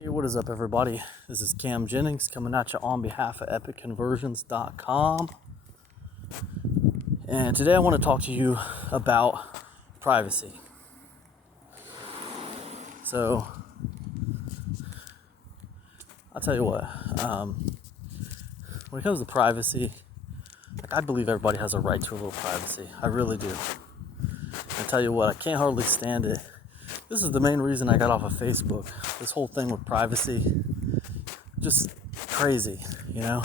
Hey, what is up, everybody? This is Cam Jennings coming at you on behalf of EpicConversions.com. And today I want to talk to you about privacy. So, I'll tell you what, when it comes to privacy, I believe everybody has a right to a little privacy. I really do. I tell you what, I can't hardly stand it. This is the main reason I got off of Facebook. This whole thing with privacy, just crazy, you know?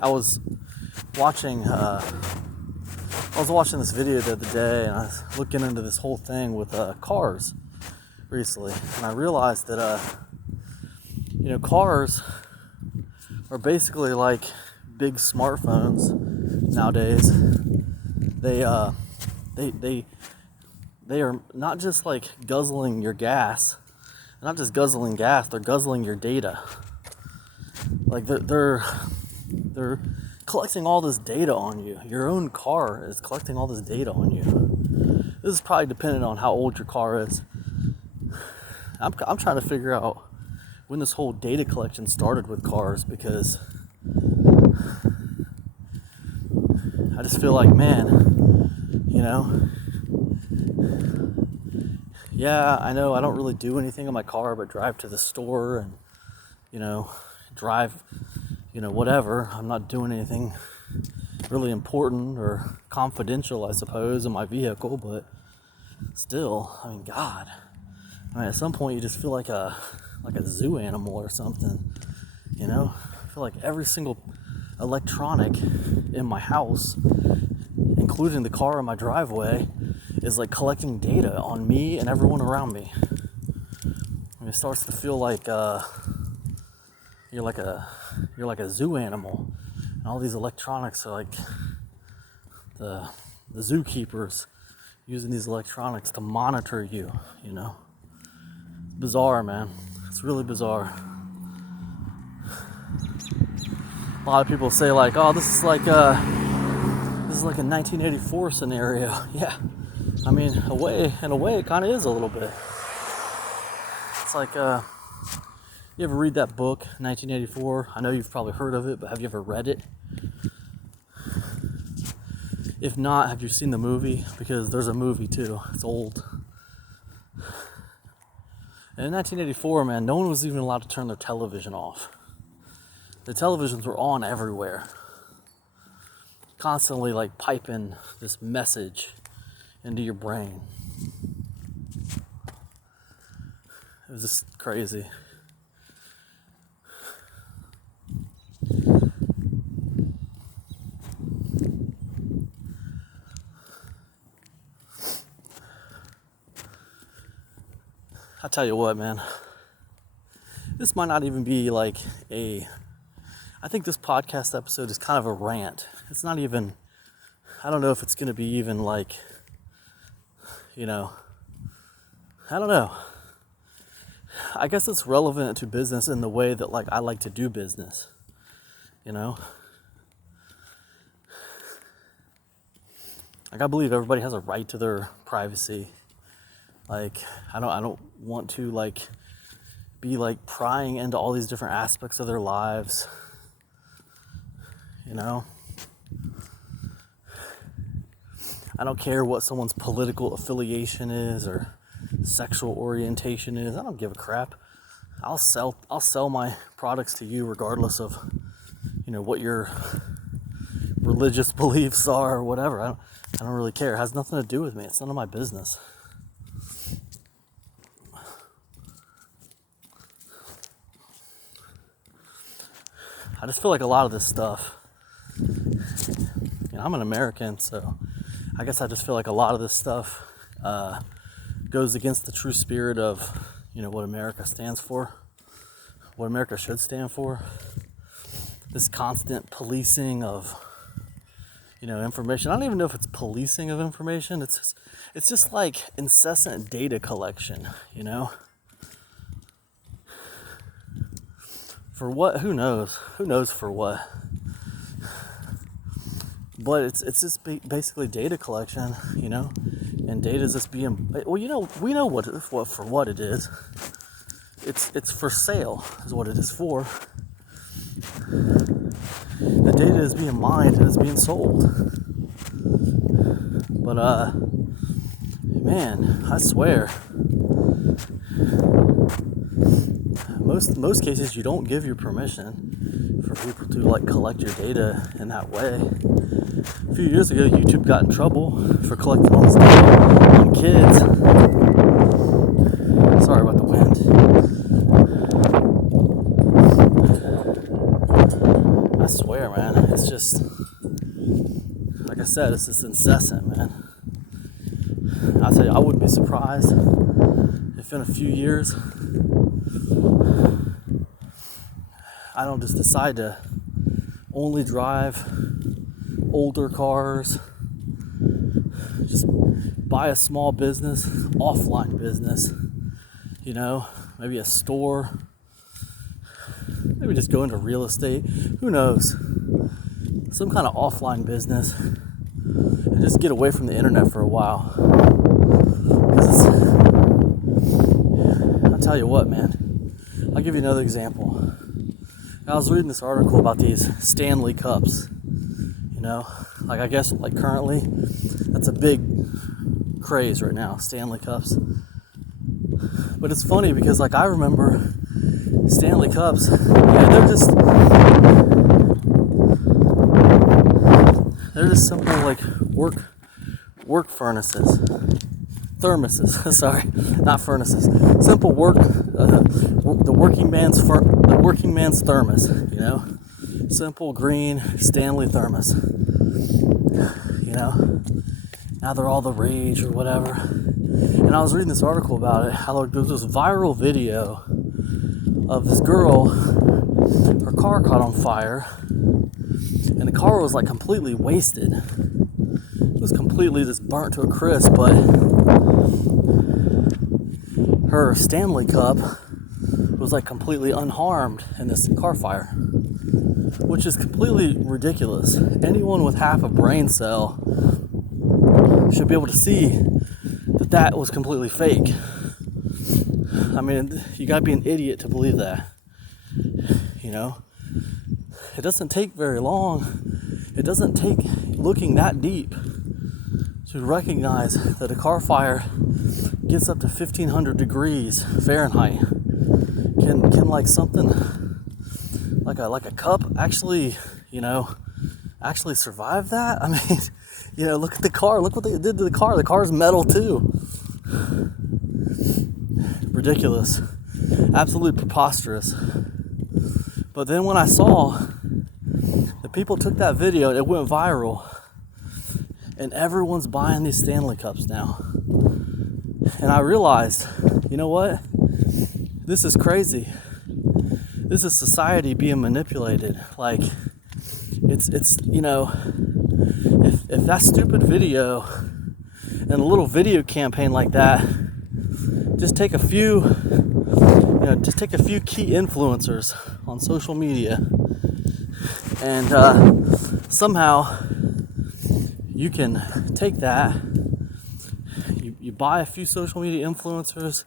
I was watching this video the other day, and I was looking into this whole thing with cars recently, and I realized that cars are basically like big smartphones nowadays. They are not just like guzzling your gas. They're not just guzzling gas, they're guzzling your data. Like they're collecting all this data on you. Your own car is collecting all this data on you. This is probably dependent on how old your car is. I'm trying to figure out when this whole data collection started with cars, because I just feel like, man, yeah, I know I don't really do anything in my car but drive to the store and, drive, whatever. I'm not doing anything really important or confidential, I suppose, in my vehicle, but still, God. At some point you just feel like a zoo animal or something, I feel like every single electronic in my house, including the car in my driveway, is like collecting data on me and everyone around me. It starts to feel like you're like a zoo animal, and all these electronics are like the zookeepers using these electronics to monitor you. Bizarre, man. It's really bizarre. A lot of people say like, "Oh, this is like a 1984 scenario." Yeah. In a way, it kind of is a little bit. It's like, you ever read that book, 1984? I know you've probably heard of it, but have you ever read it? If not, have you seen the movie? Because there's a movie too. It's old. And in 1984, man, no one was even allowed to turn their television off. The televisions were on everywhere, constantly like piping this message into your brain. It was just crazy. I tell you what, man, this might not even be like I think this podcast episode is kind of a rant. It's not even, I don't know if it's going to be even like, I don't know. I guess it's relevant to business in the way that I like to do business, I believe everybody has a right to their privacy. I don't want to be prying into all these different aspects of their lives, I don't care what someone's political affiliation is or sexual orientation is. I don't give a crap. I'll sell my products to you regardless of what your religious beliefs are or whatever. I don't really care. It has nothing to do with me. It's none of my business. I just feel like a lot of this stuff, I'm an American, so I guess I just feel like a lot of this stuff goes against the true spirit of, what America stands for, what America should stand for. This constant policing of, information. I don't even know if it's policing of information. It's just like incessant data collection, For what? Who knows? Who knows for what? But it's just basically data collection, and data is just being, we know what for what it is. it's for sale is what it is for. The data is being mined and it's being sold. But man, I swear, most cases you don't give your permission for people to like collect your data in that way. A few years ago, YouTube got in trouble for collecting all this data on kids. Sorry about the wind. I swear, man, it's just, like I said, it's just incessant, man. I tell you, I wouldn't be surprised if in a few years I don't just decide to only drive older cars, just buy a small business, offline business, you know, maybe a store, maybe just go into real estate, who knows, some kind of offline business, and just get away from the internet for a while. Because I'll tell you what, man, I'll give you another example. I was reading this article about these Stanley Cups, you know, like I guess like currently that's a big craze right now, Stanley Cups. But it's funny because like I remember Stanley Cups, they're just simple like work furnaces, thermoses. Sorry, not furnaces. Simple work, the working man's thermos. You know, simple green Stanley thermos. You know, now they're all the rage or whatever. And I was reading this article about it. How there was this viral video of this girl. Her car caught on fire, and the car was like completely wasted. It was completely just burnt to a crisp, but her Stanley Cup was like completely unharmed in this car fire, which is completely ridiculous. Anyone with half a brain cell should be able to see that that was completely fake. I mean, you gotta be an idiot to believe that. You know, it doesn't take very long. It doesn't take looking that deep to recognize that a car fire gets up to 1,500 degrees Fahrenheit. Can like something like a cup actually, you know, actually survive that? I mean, you know, look at the car. Look what they did to the car. The car's metal too. Ridiculous. Absolutely preposterous. But then when I saw the people took that video, it went viral, and everyone's buying these Stanley Cups now. And I realized, you know what? This is crazy. This is society being manipulated. Like, it's you know, if that stupid video and a little video campaign like that, just take a few key influencers on social media, and somehow you can take that, you buy a few social media influencers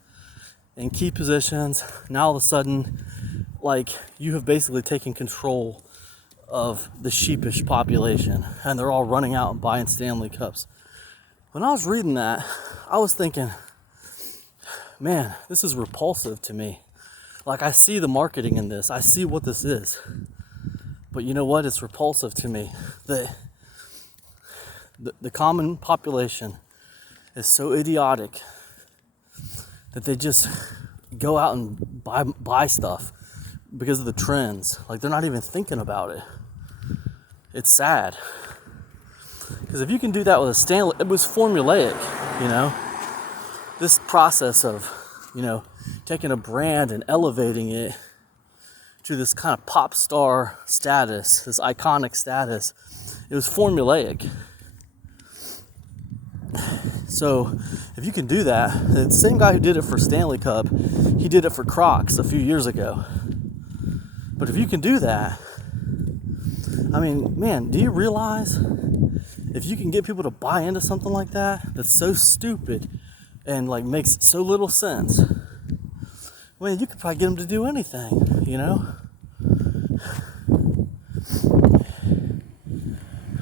in key positions. Now all of a sudden, like, you have basically taken control of the sheepish population, and they're all running out and buying Stanley Cups. When I was reading that, I was thinking, man, this is repulsive to me. Like, I see the marketing in this. I see what this is. But you know what? It's repulsive to me that the common population is so idiotic that they just go out and buy stuff because of the trends. Like, they're not even thinking about it. It's sad. Because if you can do that with a Stanley, it was formulaic, you know? This process of, you know, taking a brand and elevating it to this kind of pop star status, this iconic status, it was formulaic. So if you can do that, the same guy who did it for Stanley Cup, he did it for Crocs a few years ago. But if you can do that, I mean, man, do you realize if you can get people to buy into something like that, that's so stupid and like makes so little sense? I mean, you could probably get them to do anything, you know?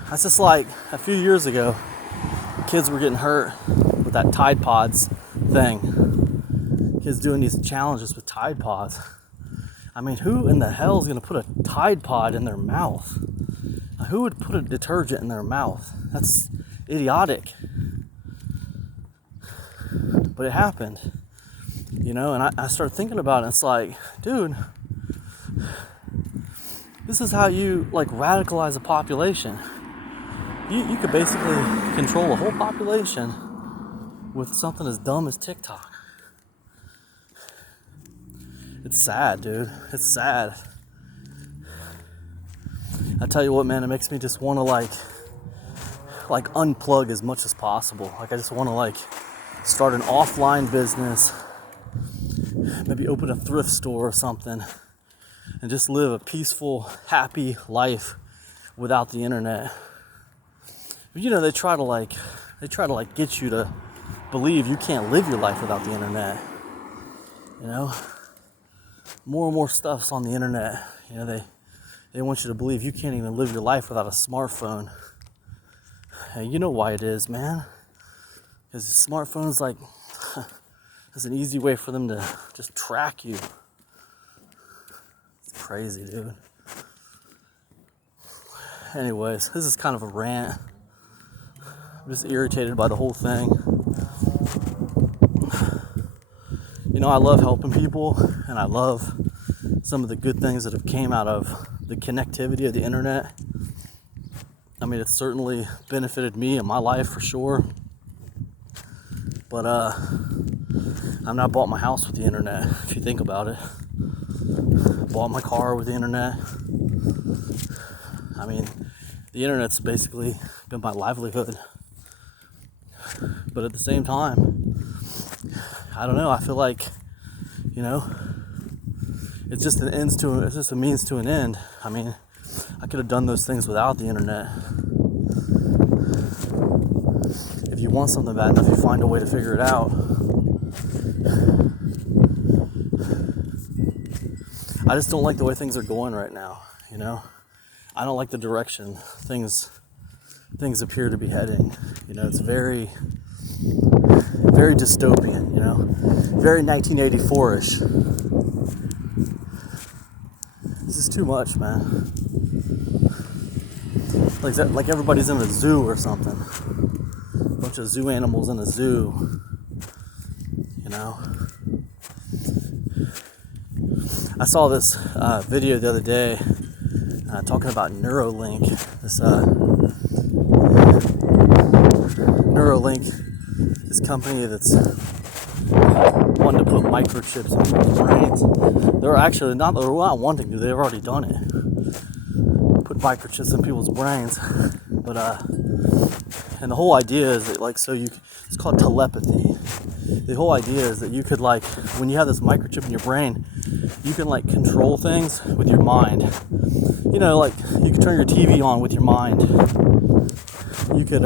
That's just like a few years ago, kids were getting hurt with that Tide Pods thing. Kids doing these challenges with Tide Pods. I mean, who in the hell is going to put a Tide Pod in their mouth? Who would put a detergent in their mouth? That's idiotic. But it happened, you know, and I started thinking about it. It's like, dude, this is how you like radicalize a population. You could basically control a whole population with something as dumb as TikTok. It's sad, dude. It's sad. I tell you what, man, it makes me just want to like unplug as much as possible. Like I just want to like start an offline business, maybe open a thrift store or something, and just live a peaceful, happy life without the internet. But, you know, they try to get you to believe you can't live your life without the internet. You know, more and more stuff's on the internet. You know, they want you to believe you can't even live your life without a smartphone. Hey, you know why it is, man. Because smartphones, like, it's an easy way for them to just track you. It's crazy, dude. Anyways, this is kind of a rant. I'm just irritated by the whole thing. You know, I love helping people, and I love some of the good things that have came out of the connectivity of the internet. I mean, it's certainly benefited me in my life for sure. But I've not bought my house with the internet, if you think about it. Bought my car with the internet. I mean, the internet's basically been my livelihood. But at the same time, I don't know, I feel like, you know, it's just a means to an end. I mean, I could have done those things without the internet. If you want something bad enough, you find a way to figure it out. I just don't like the way things are going right now, you know? I don't like the direction things appear to be heading. You know, it's very, very dystopian, you know? Very 1984-ish. This is too much, man. Like everybody's in a zoo or something. A bunch of zoo animals in a zoo. You know? I saw this video the other day talking about Neuralink. This company that's wanting to put microchips in people's brains. They're not wanting to, they've already done it. Put microchips in people's brains. But and the whole idea is that it's called telepathy. The whole idea is that you could when you have this microchip in your brain, you can control things with your mind. You know, you could turn your TV on with your mind. You could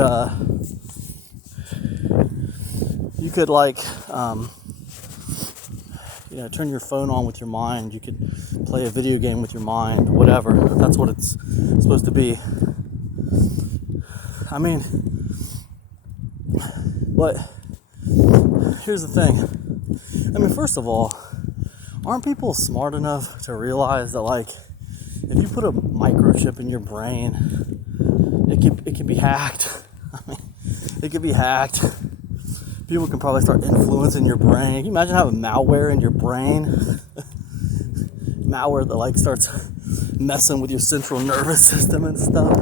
turn your phone on with your mind. You could play a video game with your mind, whatever. That's what it's supposed to be. I mean, but here's the thing. I mean, first of all, aren't people smart enough to realize that if you put a microchip in your brain, it can be hacked. I mean, it could be hacked. People can probably start influencing your brain. Can you imagine having malware in your brain? Malware that starts messing with your central nervous system and stuff.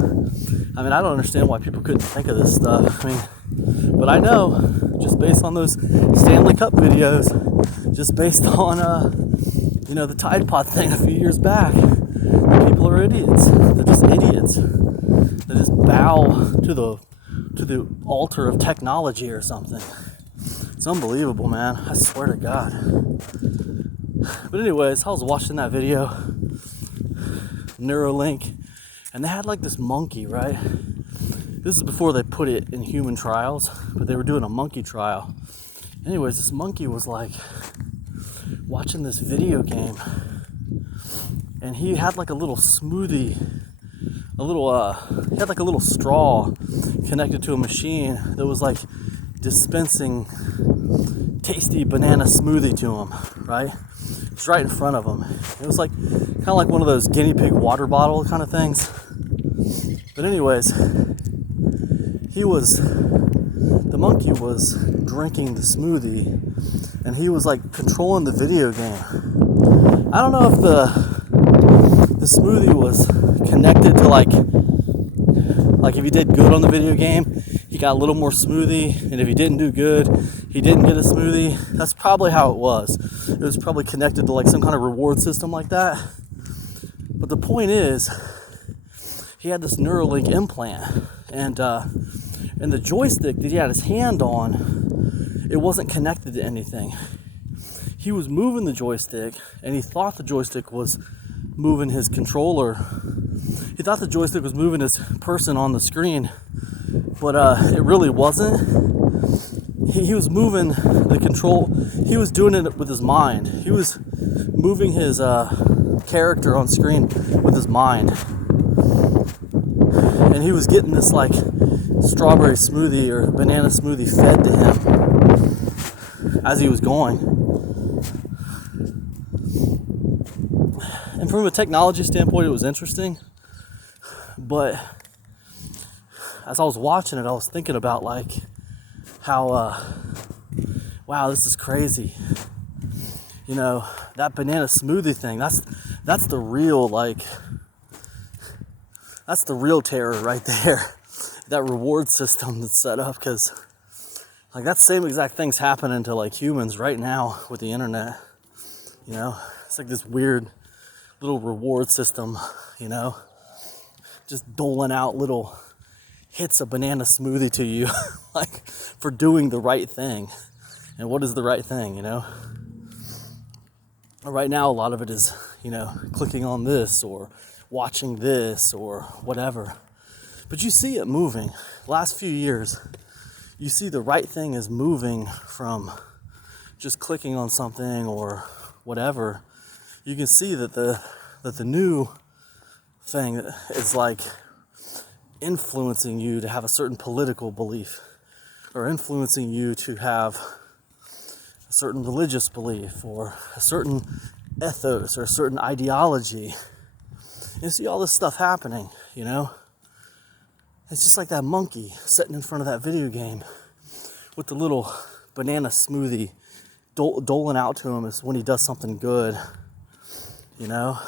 I mean, I don't understand why people couldn't think of this stuff. I mean, but I know, just based on those Stanley Cup videos, just based on the Tide Pod thing a few years back, people are idiots. They're just idiots. They just bow to the altar of technology or something. It's unbelievable, man. I swear to God. But anyways, I was watching that video, Neuralink, and they had this monkey, right? This is before they put it in human trials, but they were doing a monkey trial. Anyways, this monkey was watching this video game, and he had like a little smoothie, he had like a little straw connected to a machine that was like dispensing tasty banana smoothie to him, right? It was right in front of him. It was like kind of like one of those guinea pig water bottle kind of things. But anyways, the monkey was drinking the smoothie, and he was like controlling the video game. I don't know if the smoothie was connected to like if he did good on the video game, he got a little more smoothie, and if he didn't do good, he didn't get a smoothie. That's probably how it was. It was probably connected to like some kind of reward system like that. But the point is, he had this Neuralink implant, and the joystick that he had his hand on, it wasn't connected to anything. He was moving the joystick, and he thought the joystick was moving his controller. He thought the joystick was moving his person on the screen, but it really wasn't. He was moving the control. He was doing it with his mind. He was moving his character on screen with his mind, and he was getting this like strawberry smoothie or banana smoothie fed to him as he was going. And from a technology standpoint, it was interesting, but as I was watching it, I was thinking about like how wow, this is crazy. You know, that banana smoothie thing, that's the real that's the real terror right there. That reward system that's set up, because like that same exact thing's happening to like humans right now with the internet. You know, it's like this weird little reward system, you know, just doling out little hits of banana smoothie to you like for doing the right thing. And what is the right thing, you know? Right now, a lot of it is, you know, clicking on this or watching this or whatever. But you see it moving. Last few years, you see the right thing is moving from just clicking on something or whatever. You can see that the new thing is like influencing you to have a certain political belief, or influencing you to have a certain religious belief or a certain ethos or a certain ideology. You see all this stuff happening, you know? It's just like that monkey sitting in front of that video game with the little banana smoothie doling out to him is when he does something good, you know?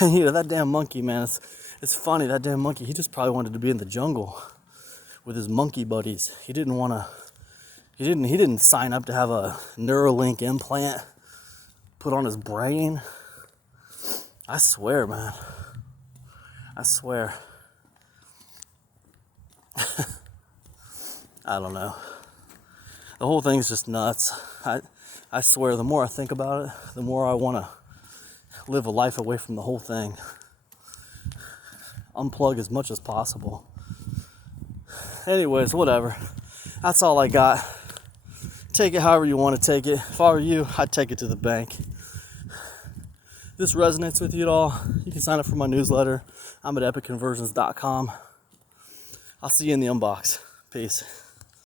And you know, that damn monkey, man, it's funny, that damn monkey, he just probably wanted to be in the jungle with his monkey buddies. He didn't sign up to have a Neuralink implant put on his brain. I swear, man. I swear. I don't know. The whole thing's just nuts. I swear, the more I think about it, the more I want to live a life away from the whole thing. Unplug as much as possible. Anyways, whatever. That's all I got. Take it however you want to take it. If I were you, I'd take it to the bank. If this resonates with you at all, you can sign up for my newsletter. I'm at epicconversions.com. I'll see you in the unbox. Peace.